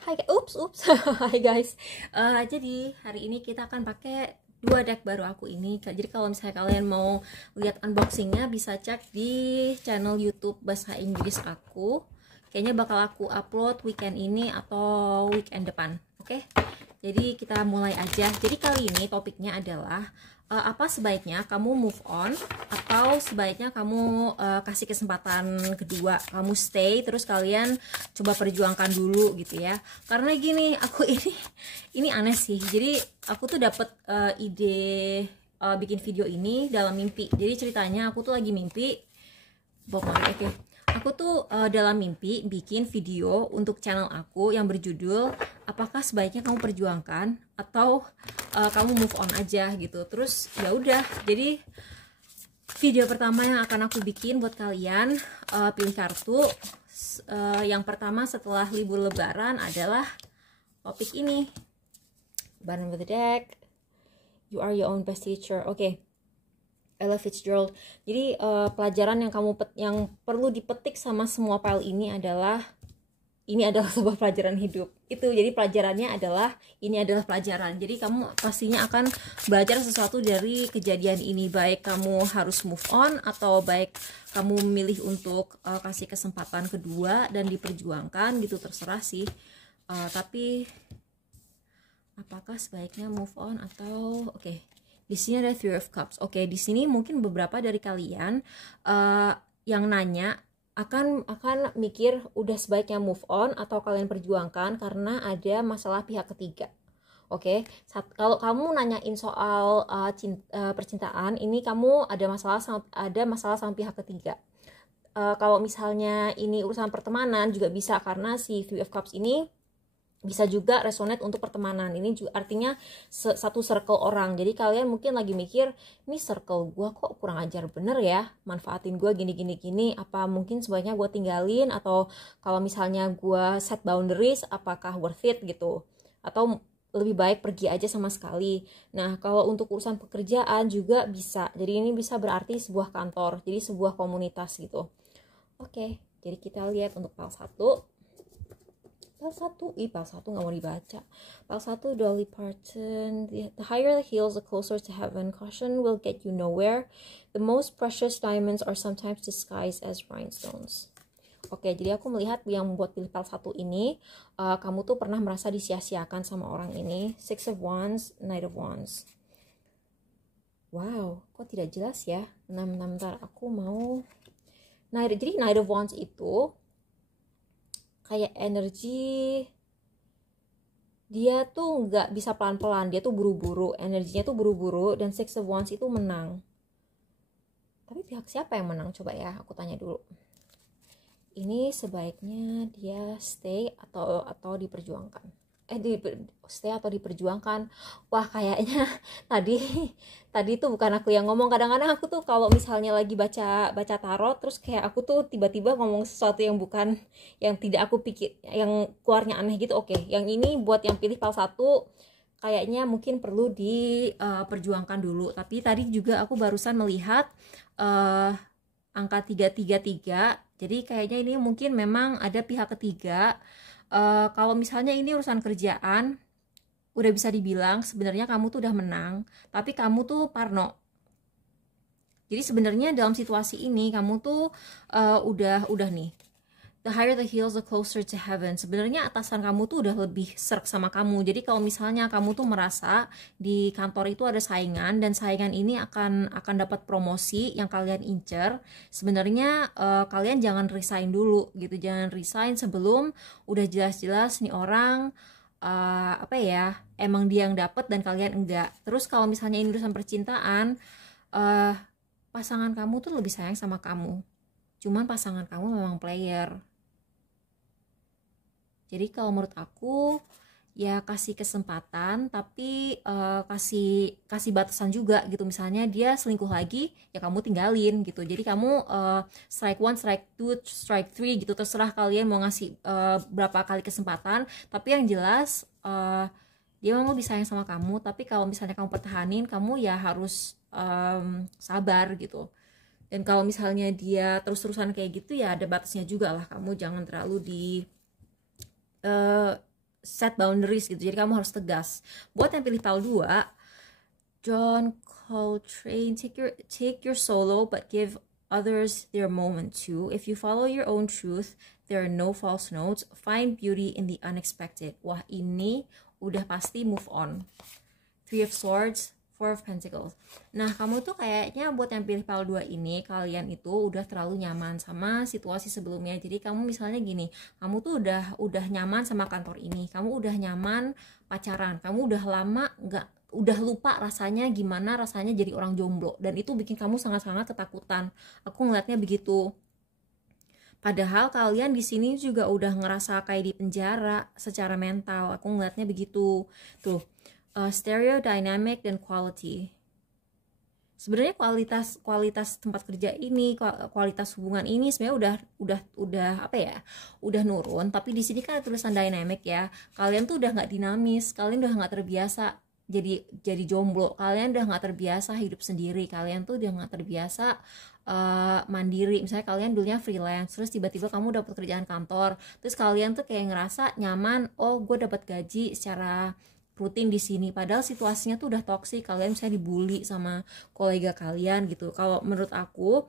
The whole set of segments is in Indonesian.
Hai, ups. Hai guys. Jadi hari ini kita akan pakai dua deck baru aku ini. Jadi kalau misalnya kalian mau lihat unboxingnya bisa cek di channel YouTube bahasa Inggris aku. Kayaknya bakal aku upload weekend ini atau weekend depan. Oke? Jadi kita mulai aja. Jadi kali ini topiknya adalah apa sebaiknya kamu move on atau sebaiknya kamu kasih kesempatan kedua, kamu stay terus kalian coba perjuangkan dulu gitu ya. Karena gini, aku ini aneh sih. Jadi aku tuh dapet ide bikin video ini dalam mimpi. Jadi ceritanya aku tuh lagi mimpi. Oke. Aku tuh dalam mimpi bikin video untuk channel aku yang berjudul apakah sebaiknya kamu perjuangkan atau kamu move on aja gitu. Terus ya udah, jadi video pertama yang akan aku bikin buat kalian pilih kartu. Yang pertama setelah libur lebaran adalah topik ini, bottom of the deck, you are your own best teacher. Oke. Ella Fitzgerald. Jadi pelajaran yang perlu dipetik sama semua file ini adalah sebuah pelajaran hidup. Itu jadi pelajarannya adalah ini adalah pelajaran. Jadi kamu pastinya akan belajar sesuatu dari kejadian ini, baik kamu harus move on atau baik kamu memilih untuk kasih kesempatan kedua dan diperjuangkan gitu, terserah sih. Tapi apakah sebaiknya move on atau oke. Di sini ada Three of Cups. Oke, di sini mungkin beberapa dari kalian yang nanya akan mikir udah sebaiknya move on atau kalian perjuangkan karena ada masalah pihak ketiga. Oke, kalau kamu nanyain soal percintaan, ini kamu ada masalah sama pihak ketiga. Kalau misalnya ini urusan pertemanan juga bisa, karena si Three of Cups ini bisa juga resonate untuk pertemanan. Ini juga artinya satu circle orang. Jadi kalian mungkin lagi mikir, ini circle gue kok kurang ajar bener ya, manfaatin gue gini, apa mungkin sebaiknya gue tinggalin, atau kalau misalnya gue set boundaries, apakah worth it gitu, atau lebih baik pergi aja sama sekali. Nah, kalau untuk urusan pekerjaan juga bisa. Jadi ini bisa berarti sebuah kantor, jadi sebuah komunitas gitu. Oke, jadi kita lihat untuk file 1. File 1 nggak mau dibaca. File 1, Dolly Parton. The higher the hills, the closer to heaven. Caution will get you nowhere. The most precious diamonds are sometimes disguised as rhinestones. Oke, jadi aku melihat yang membuat pilih file 1 ini, kamu tuh pernah merasa disia-siakan sama orang ini. Six of Wands, Knight of Wands. Wow, kok tidak jelas ya? Bentar, aku mau... Jadi Knight of Wands itu kayak energi dia tuh nggak bisa pelan-pelan, dia tuh buru-buru, energinya tuh buru-buru, dan Six of Wands itu menang. Tapi pihak siapa yang menang? Coba ya, aku tanya dulu. Ini sebaiknya dia stay atau diperjuangkan. Stay atau diperjuangkan. Wah, kayaknya tadi tuh bukan aku yang ngomong. Kadang-kadang aku tuh kalau misalnya lagi baca tarot, terus kayak aku tuh tiba-tiba ngomong sesuatu yang bukan, yang tidak aku pikir, yang keluarnya aneh gitu. Oke, yang ini buat yang pilih file 1 kayaknya mungkin perlu diperjuangkan dulu. Tapi tadi juga aku barusan melihat angka 333. Jadi kayaknya ini mungkin memang ada pihak ketiga. Kalau misalnya ini urusan kerjaan, udah bisa dibilang sebenarnya kamu tuh udah menang, tapi kamu tuh parno. Jadi sebenarnya dalam situasi ini kamu tuh udah nih. The higher the hills, the closer to heaven. Sebenarnya atasan kamu tuh udah lebih serk sama kamu. Jadi kalau misalnya kamu tuh merasa di kantor itu ada saingan, dan saingan ini akan dapat promosi yang kalian incer, sebenarnya kalian jangan resign dulu gitu. Jangan resign sebelum udah jelas-jelas nih orang emang dia yang dapat dan kalian enggak. Terus kalau misalnya ini urusan percintaan, pasangan kamu tuh lebih sayang sama kamu. Cuman pasangan kamu memang player. Jadi kalau menurut aku ya kasih kesempatan, tapi kasih batasan juga gitu. Misalnya dia selingkuh lagi, ya kamu tinggalin gitu. Jadi kamu strike 1, strike 2, strike 3 gitu, terserah kalian mau ngasih berapa kali kesempatan. Tapi yang jelas dia memang lebih sayang sama kamu. Tapi kalau misalnya kamu pertahanin, kamu ya harus sabar gitu. Dan kalau misalnya dia terus-terusan kayak gitu, ya ada batasnya juga lah. Kamu jangan terlalu set boundaries gitu, jadi kamu harus tegas. Buat yang pilih pile 2, John Coltrane, take your solo but give others their moment too. If you follow your own truth, there are no false notes. Find beauty in the unexpected. Wah, ini udah pasti move on. Three of Swords, Four of Pentacles. Nah, kamu tuh kayaknya buat yang pilih pile 2 ini, kalian itu udah terlalu nyaman sama situasi sebelumnya. Jadi kamu misalnya gini, kamu tuh udah nyaman sama kantor ini, kamu udah nyaman pacaran, kamu udah lama udah lupa gimana rasanya jadi orang jomblo, dan itu bikin kamu sangat-sangat ketakutan. Aku ngeliatnya begitu. Padahal kalian di sini juga udah ngerasa kayak di penjara secara mental. Aku ngeliatnya begitu. Tuh, stereo, dynamic, dan quality. Sebenarnya kualitas tempat kerja ini, kualitas hubungan ini sebenarnya udah apa ya? Udah nurun. Tapi di sini kan ada tulisan dynamic ya. Kalian tuh udah nggak dinamis. Kalian udah nggak terbiasa jadi jomblo, kalian udah nggak terbiasa hidup sendiri, kalian tuh udah nggak terbiasa mandiri. Misalnya kalian dulunya freelance, terus tiba-tiba kamu dapat kerjaan kantor, terus kalian tuh kayak ngerasa nyaman, oh gue dapat gaji secara rutin di sini, padahal situasinya tuh udah toksik, kalian misalnya dibully sama kolega kalian gitu. Kalau menurut aku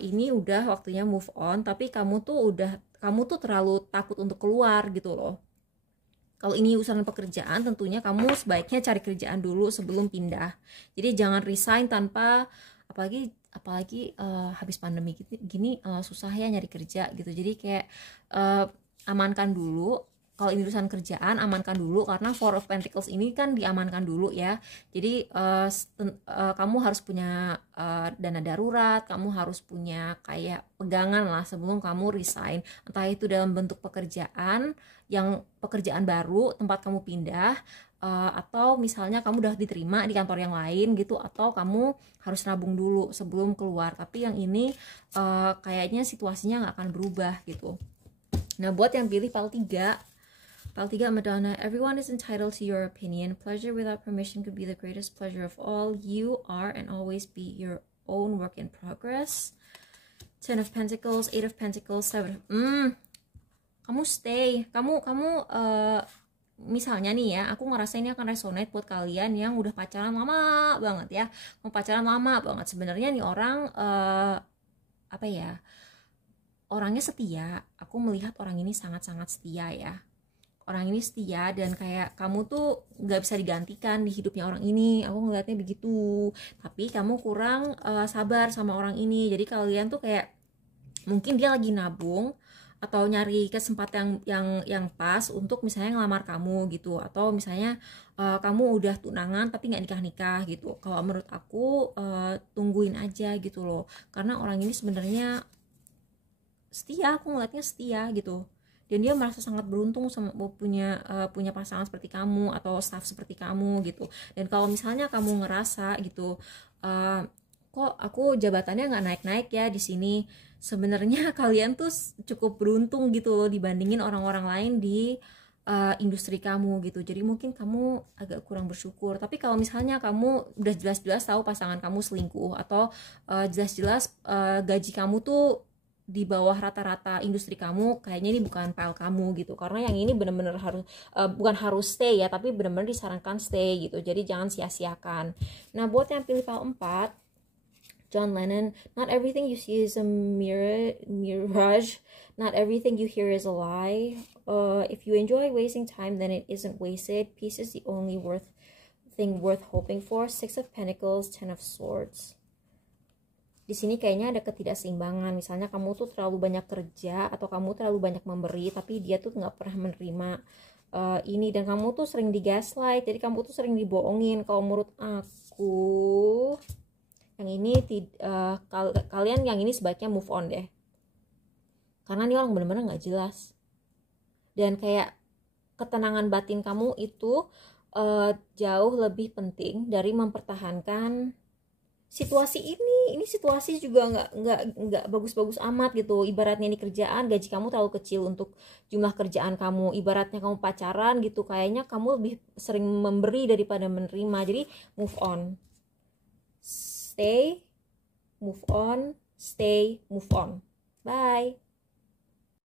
ini udah waktunya move on, tapi kamu tuh terlalu takut untuk keluar gitu loh. Kalau ini urusan pekerjaan, tentunya kamu sebaiknya cari kerjaan dulu sebelum pindah. Jadi jangan resign tanpa, apalagi habis pandemi gini susah ya nyari kerja gitu. Jadi kayak amankan dulu. Kalau ini urusan kerjaan, amankan dulu, karena Four of Pentacles ini kan diamankan dulu ya. Jadi kamu harus punya dana darurat, kamu harus punya kayak pegangan lah sebelum kamu resign. Entah itu dalam bentuk pekerjaan baru tempat kamu pindah, atau misalnya kamu udah diterima di kantor yang lain gitu, atau kamu harus nabung dulu sebelum keluar. Tapi yang ini kayaknya situasinya nggak akan berubah gitu. Nah, buat yang pilih pile 3, Madonna, everyone is entitled to your opinion. Pleasure without permission could be the greatest pleasure of all. You are and always be your own work in progress. Ten of Pentacles, Eight of Pentacles, Seven. Kamu stay. Kamu misalnya nih ya, aku ngerasa ini akan resonate buat kalian yang udah pacaran lama banget ya. Mau pacaran lama banget. Sebenarnya nih orang orangnya setia. Aku melihat orang ini sangat-sangat setia ya. Orang ini setia, dan kayak kamu tuh gak bisa digantikan di hidupnya orang ini. Aku ngeliatnya begitu. Tapi kamu kurang sabar sama orang ini. Jadi kalian tuh kayak mungkin dia lagi nabung atau nyari kesempatan yang pas untuk misalnya ngelamar kamu gitu, atau misalnya kamu udah tunangan tapi nggak nikah gitu. Kalau menurut aku tungguin aja gitu loh, karena orang ini sebenarnya setia. Aku ngeliatnya setia gitu, dan dia merasa sangat beruntung sama punya pasangan seperti kamu atau staff seperti kamu gitu. Dan kalau misalnya kamu ngerasa gitu, kok aku jabatannya nggak naik-naik ya di sini, sebenarnya kalian tuh cukup beruntung gitu loh dibandingin orang-orang lain di industri kamu gitu. Jadi mungkin kamu agak kurang bersyukur. Tapi kalau misalnya kamu udah jelas-jelas tahu pasangan kamu selingkuh, atau jelas-jelas gaji kamu tuh di bawah rata-rata industri kamu, kayaknya ini bukan pile kamu gitu. Karena yang ini benar-benar harus bukan harus stay ya, tapi benar-benar disarankan stay gitu. Jadi jangan sia-siakan. Nah, buat yang pilih pile 4, John Lennon, not everything you see is a mirage. Not everything you hear is a lie. If you enjoy wasting time, then it isn't wasted. Peace is the only thing worth hoping for. Six of Pentacles, Ten of Swords. Di sini kayaknya ada ketidakseimbangan. Misalnya kamu tuh terlalu banyak kerja, atau kamu terlalu banyak memberi, tapi dia tuh nggak pernah menerima ini, dan kamu tuh sering digaslight. Jadi kamu tuh sering dibohongin. Kalau menurut aku, yang ini kalian yang ini sebaiknya move on deh, karena ini orang benar-benar nggak jelas. Dan kayak ketenangan batin kamu itu jauh lebih penting dari mempertahankan situasi ini situasi juga nggak bagus-bagus amat gitu. Ibaratnya ini kerjaan, gaji kamu terlalu kecil untuk jumlah kerjaan kamu. Ibaratnya kamu pacaran gitu, kayaknya kamu lebih sering memberi daripada menerima. Jadi move on, stay, move on, stay, move on. Bye.